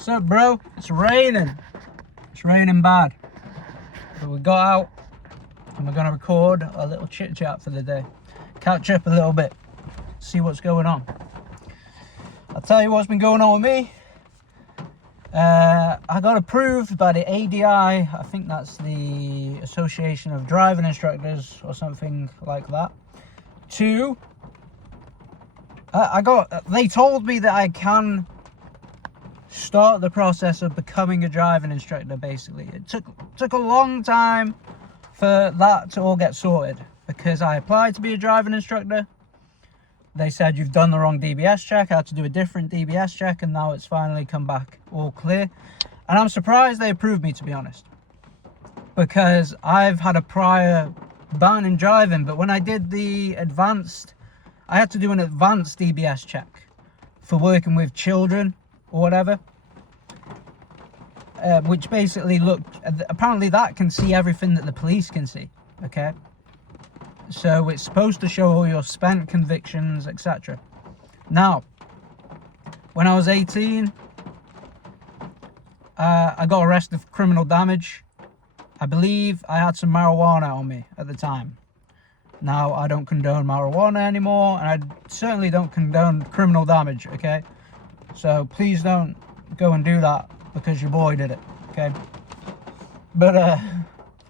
What's up, bro? It's raining. It's raining bad. But we got out and we're gonna record a little chit chat for the day. Catch up a little bit. See what's going on. I'll tell you what's been going on with me. I got approved by the ADI. I think that's the Association of Driving Instructors or something like that. They told me that I can start the process of becoming a driving instructor. Basically, it took a long time for that to all get sorted because I applied to be a driving instructor. They said you've done the wrong DBS check. I had to do a different DBS check, and now it's finally come back all clear. And I'm surprised they approved me, to be honest, because I've had a prior ban in driving. But when I did the advanced, I had to do an advanced DBS check for working with children or whatever, which basically apparently that can see everything that the police can see. Okay, so it's supposed to show all your spent convictions, etc. Now, when I was 18, I got arrested for criminal damage. I believe I had some marijuana on me at the time. Now, I don't condone marijuana anymore, and I certainly don't condone criminal damage, okay? So please don't go and do that because your boy did it, okay? But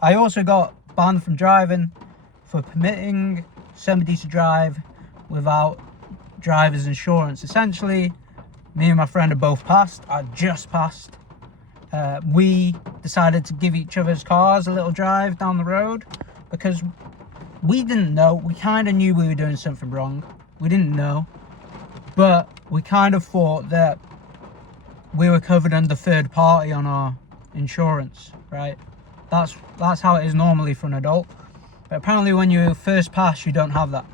I also got banned from driving for permitting somebody to drive without driver's insurance. Essentially, me and my friend have both passed. I just passed. We decided to give each other's cars a little drive down the road because we didn't know. We kind of knew we were doing something wrong. We didn't know, but we kind of thought that we were covered under third party on our insurance, right? That's how it is normally for an adult. But apparently when you first pass, you don't have that.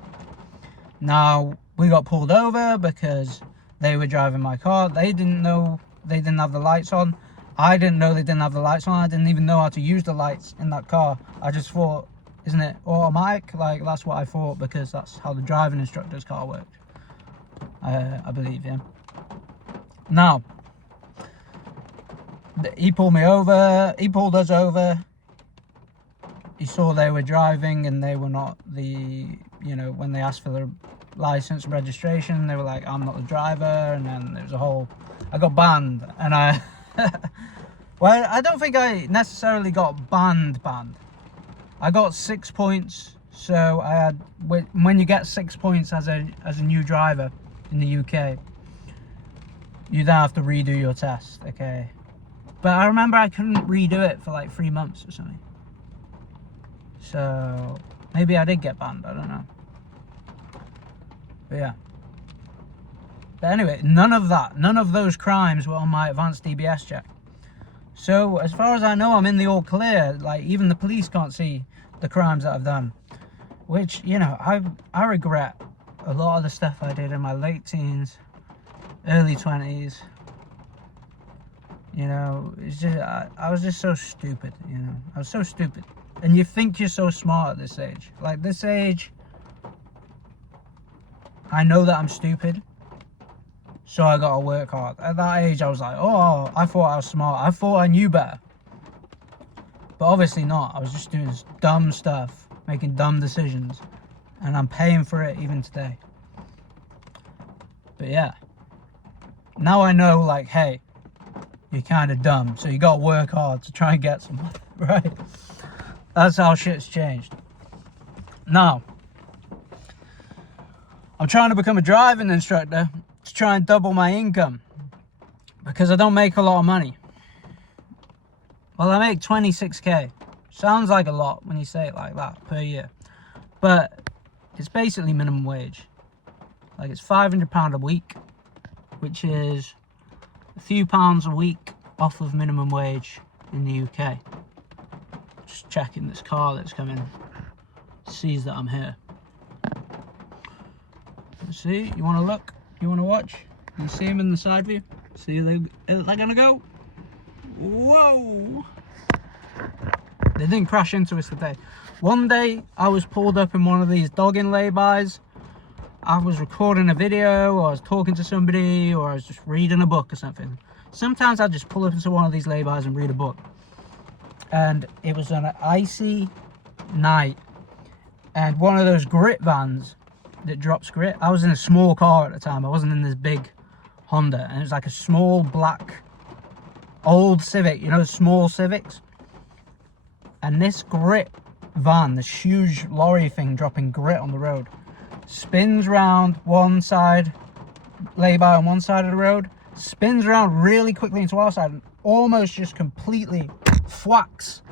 Now, we got pulled over because they were driving my car. They didn't know they didn't have the lights on. I didn't know they didn't have the lights on. I didn't even know how to use the lights in that car. I just thought, isn't it automatic? Like, that's what I thought because that's how the driving instructor's car worked. I believe, yeah. Now, he pulled me over. He pulled us over. He saw they were driving and they were not when they asked for the license and registration, they were like, I'm not the driver. And then there was I got banned. And well, I don't think I necessarily got banned. I got 6 points. So when you get 6 points as a new driver in the UK, you then have to redo your test, okay? But I remember I couldn't redo it for like 3 months or something. So maybe I did get banned, I don't know. But yeah. But anyway, none of those crimes were on my advanced DBS check. So as far as I know, I'm in the all clear. Like, even the police can't see the crimes that I've done. Which, I regret a lot of the stuff I did in my late teens, early 20s. It's just, I was just so stupid, I was so stupid. And you think you're so smart at this age. Like, this age, I know that I'm stupid, so I gotta work hard. At that age, I was like, oh, I thought I was smart. I thought I knew better. But obviously not. I was just doing dumb stuff, making dumb decisions. And I'm paying for it even today. But yeah. Now I know, like, hey, you're kind of dumb, so you gotta work hard to try and get somewhere, right? That's how shit's changed. Now, I'm trying to become a driving instructor to try and double my income because I don't make a lot of money. Well, I make 26k. Sounds like a lot when you say it like that per year, but it's basically minimum wage. Like, it's £500 a week, which is a few pounds a week off of minimum wage in the UK. Just checking this car that's coming sees that I'm here. See, you want to look? You want to watch? You see him in the side view? See, they're gonna go. Whoa! They didn't crash into us today. One day I was pulled up in one of these dogging laybys. I was recording a video, or I was talking to somebody, or I was just reading a book or something. Sometimes I'd just pull up into one of these lay-bys and read a book. And it was on an icy night, and one of those grit vans that drops grit. I was in a small car at the time. I wasn't in this big Honda, and it was like a small black old Civic, you know, small Civics. And this grit van, this huge lorry thing dropping grit on the road, spins round one side, lay-by on one side of the road, spins around really quickly into our side, and almost just completely thwacks,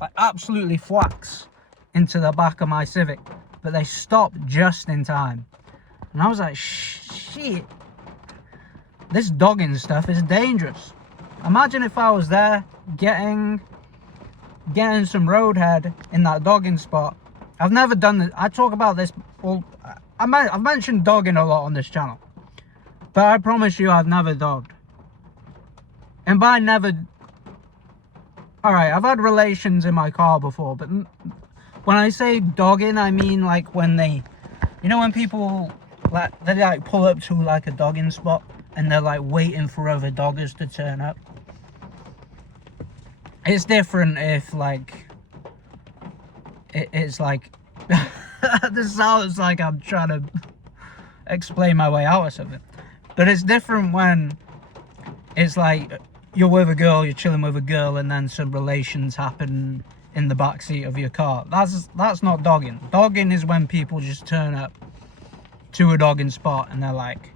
like absolutely thwacks into the back of my Civic. But they stopped just in time. And I was like, shit, this dogging stuff is dangerous. Imagine if I was there getting some roadhead in that dogging spot. I've never done this. I talk about this all. I've mentioned dogging a lot on this channel, but I promise you I've never dogged. And by never, alright, I've had relations in my car before, but when I say dogging, I mean like when they, you know, when people they pull up to like a dogging spot and they're like waiting for other doggers to turn up. It's different if like it's like this sounds like I'm trying to explain my way out of something, but it's different when it's like you're with a girl, you're chilling with a girl, and then some relations happen in the back seat of your car. That's not dogging. Dogging is when people just turn up to a dogging spot and they're like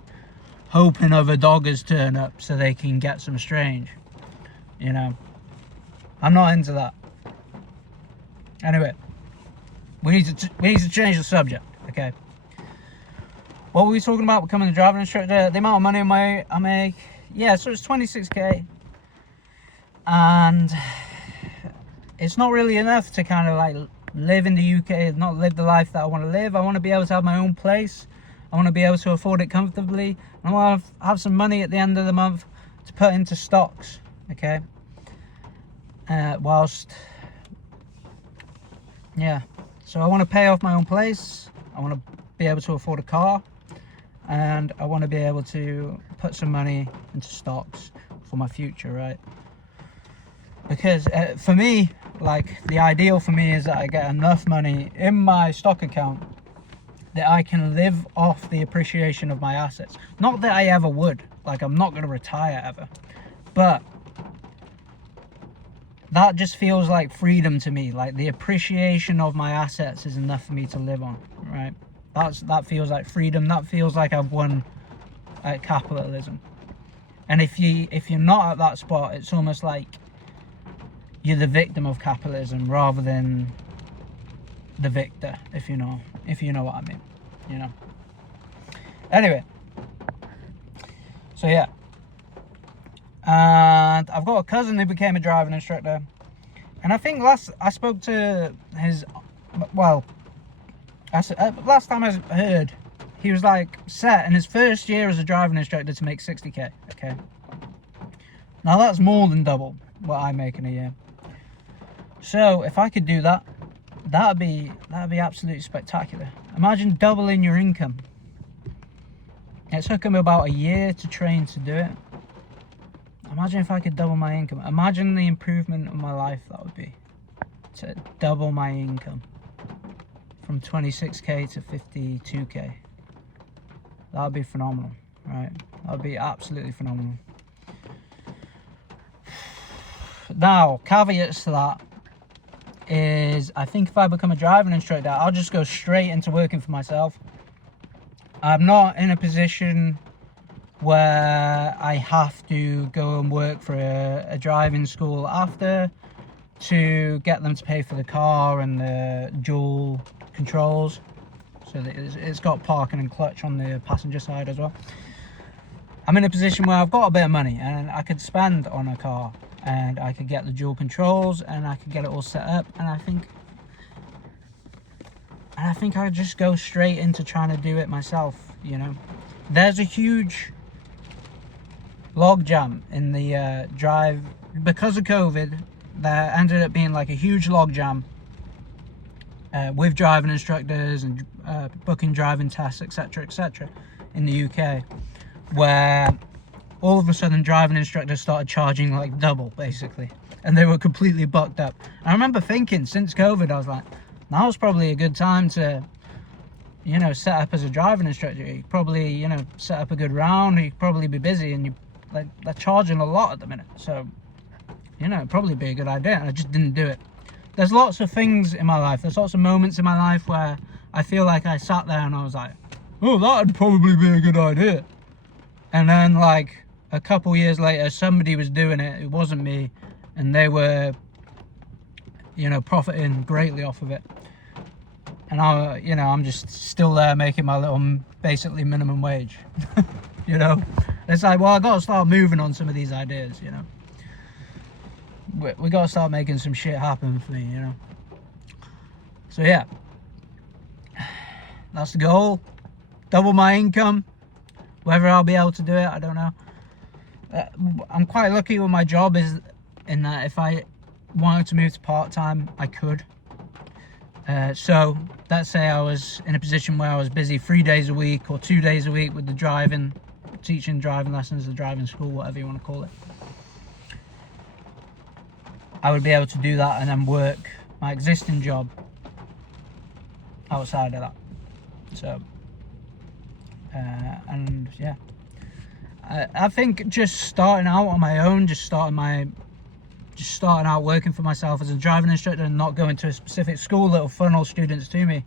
hoping other doggers turn up so they can get some strange, you know. I'm not into that. Anyway, we need to change the subject, okay? What were we talking about? Becoming a driving instructor. The amount of money I make. Yeah, so it's 26k, and it's not really enough to kind of like live in the UK, not live the life that I want to live. I want to be able to have my own place. I want to be able to afford it comfortably. I want to have some money at the end of the month to put into stocks, okay? So I want to pay off my own place. I want to be able to afford a car, and I want to be able to put some money into stocks for my future, right? Because for me, like, the ideal for me is that I get enough money in my stock account that I can live off the appreciation of my assets. Not that I ever would, like, I'm not going to retire ever, but that just feels like freedom to me. Like, the appreciation of my assets is enough for me to live on, right? That feels like freedom. That feels like I've won at capitalism. And if you're not at that spot, it's almost like you're the victim of capitalism rather than the victor, if you know what I mean, you know. Anyway, so yeah. And I've got a cousin who became a driving instructor, and I think last time I heard, he was like set in his first year as a driving instructor to make 60k. Okay, now that's more than double what I make in a year. So if I could do that, that'd be absolutely spectacular. Imagine doubling your income. It took him about a year to train to do it. Imagine if I could double my income. Imagine the improvement of my life that would be, to double my income from 26k to 52k. That would be phenomenal, right? That would be absolutely phenomenal. Now, caveats to that is, I think if I become a driving instructor, I'll just go straight into working for myself. I'm not in a position where I have to go and work for a driving school after to get them to pay for the car and the dual controls, so that it's got parking and clutch on the passenger side as well. I'm in a position where I've got a bit of money and I could spend on a car, and I could get the dual controls and I could get it all set up, and I think I'd just go straight into trying to do it myself, you know. There's a huge logjam in the drive because of COVID. There ended up being like a huge logjam with driving instructors and booking driving tests, etc., in the UK, where all of a sudden driving instructors started charging like double, basically, and they were completely bucked up. I remember thinking, since COVID, I was like, now's probably a good time to, you know, set up as a driving instructor. You probably, you know, set up a good round, you probably be busy, and they're charging a lot at the minute, so, you know, it'd probably be a good idea. And I just didn't do it. There's lots of things in my life, there's lots of moments in my life where I feel like I sat there and I was like, oh, that'd probably be a good idea. And then like a couple years later, somebody was doing it, it wasn't me, and they were, you know, profiting greatly off of it. And I'm just still there making my little basically minimum wage. You know, it's like, well, I got to start moving on some of these ideas, you know. We got to start making some shit happen for me, you know. So yeah, that's the goal. Double my income. Whether I'll be able to do it, I don't know. I'm quite lucky with my job, is in that if I wanted to move to part-time, I could. So let's say I was in a position where I was busy 3 days a week or 2 days a week with the driving, teaching driving lessons, the driving school, whatever you want to call it. I would be able to do that and then work my existing job outside of that. So, and yeah, I think just starting out on my own, just starting out working for myself as a driving instructor and not going to a specific school that'll funnel students to me,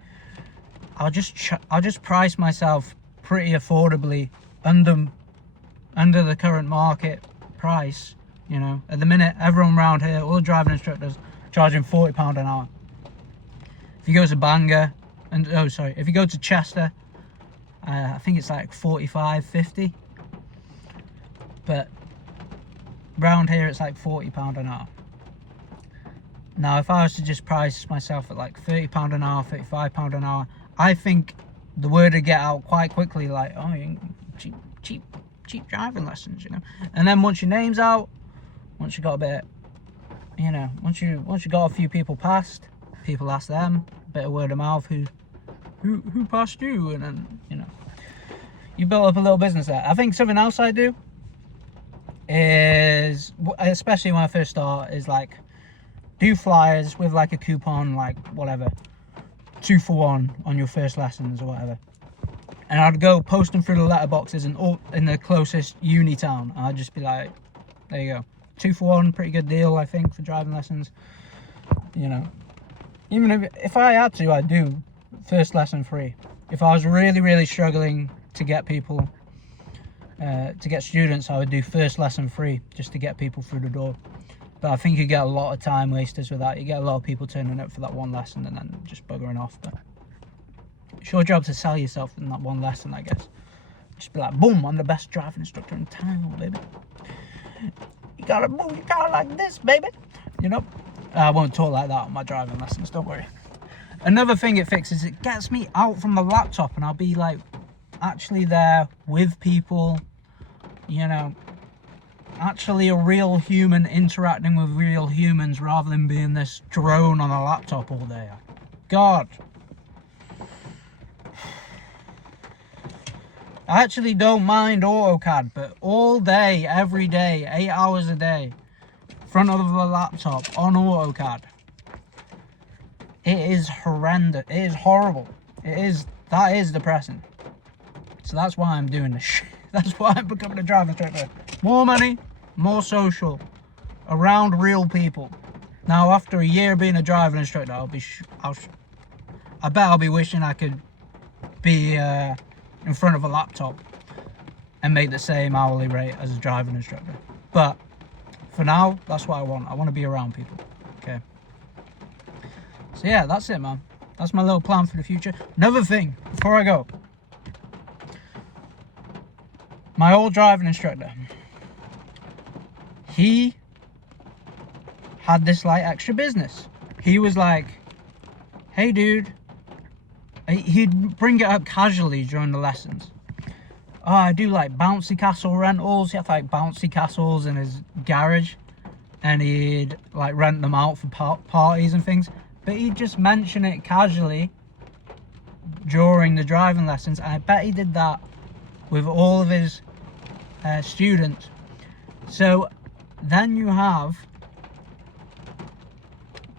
I'll just price myself pretty affordably under the current market price. You know, at the minute, everyone around here, all the driving instructors, charging £40 an hour. If you go to Bangor, if you go to Chester, I think it's like 45, 50. But round here, it's like £40 an hour. Now, if I was to just price myself at like £30 an hour, £35 an hour, I think the word would get out quite quickly, like, oh, you can cheap driving lessons, you know. And then once your name's out, once you got a bit, you know, once you got a few people passed, people ask them, a bit of word of mouth, who passed you, and then, you know, you built up a little business there. I think something else I do is, especially when I first start, is like do flyers with like a coupon, like whatever, 2 for 1 on your first lessons or whatever. And I'd go post them through the letterboxes in the closest uni town. And I'd just be like, there you go, 2 for 1, pretty good deal, I think, for driving lessons. You know, even if I had to, I'd do first lesson free. If I was really, really struggling to get people, to get students, I would do first lesson free, just to get people through the door. But I think you get a lot of time wasters with that. You get a lot of people turning up for that one lesson and then just buggering off. But it's your job to sell yourself in that one lesson, I guess. Just be like, boom, I'm the best driving instructor in town, baby. You gotta move your car like this, baby. You know, I won't talk like that on my driving lessons, don't worry. Another thing it fixes, it gets me out from the laptop and I'll be like actually there with people, you know, actually a real human interacting with real humans rather than being this drone on a laptop all day. God. I actually don't mind AutoCAD, but all day, every day, 8 hours a day, front of the laptop on AutoCAD, it is horrendous. It is horrible. That is depressing. So that's why I'm doing this shit. That's why I'm becoming a driving instructor. More money, more social, around real people. Now, after a year being a driving instructor, I bet I'll be wishing I could be in front of a laptop and make the same hourly rate as a driving instructor. But for now, that's what I want. I want to be around people. Okay. So yeah, that's it, man. That's my little plan for the future. Another thing, before I go. My old driving instructor, he had this like extra business. He was like, hey dude, he'd bring it up casually during the lessons. Oh, I do like bouncy castle rentals. He had like bouncy castles in his garage and he'd like rent them out for parties and things. but he'd just mention it casually during the driving lessons. I bet he did that with all of his students. So then you have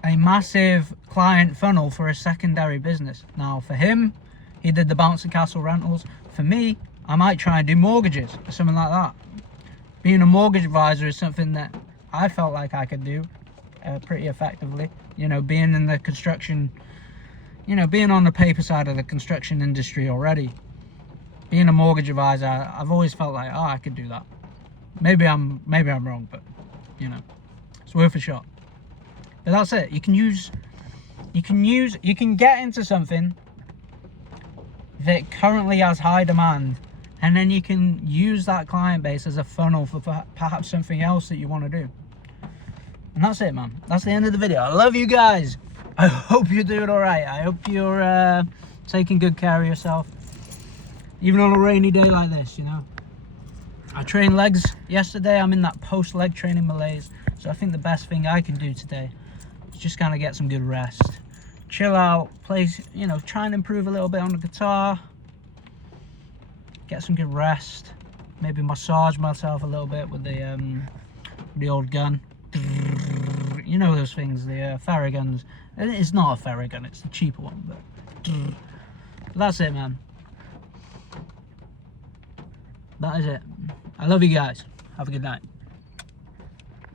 a massive client funnel for a secondary business. Now for him, he did the bouncy castle rentals. For me, I might try and do mortgages or something like that. Being a mortgage advisor is something that I felt like I could do pretty effectively. You know, being in the construction, you know, being on the paper side of the construction industry already. Being a mortgage advisor, I've always felt like, oh, I could do that. Maybe I'm wrong, but you know, it's worth a shot. But that's it. You can get into something that currently has high demand, and then you can use that client base as a funnel for perhaps something else that you want to do. And that's it, man. That's the end of the video. I love you guys. I hope you're doing all right. I hope you're taking good care of yourself, even on a rainy day like this, you know. I trained legs yesterday. I'm in that post-leg training malaise. So I think the best thing I can do today is just kind of get some good rest. Chill out, play, you know, try and improve a little bit on the guitar. Get some good rest. Maybe massage myself a little bit with the old gun. You know those things, the Farraguns. It's not a Farragun, it's the cheaper one, but that's it, man. That is it. I love you guys. Have a good night.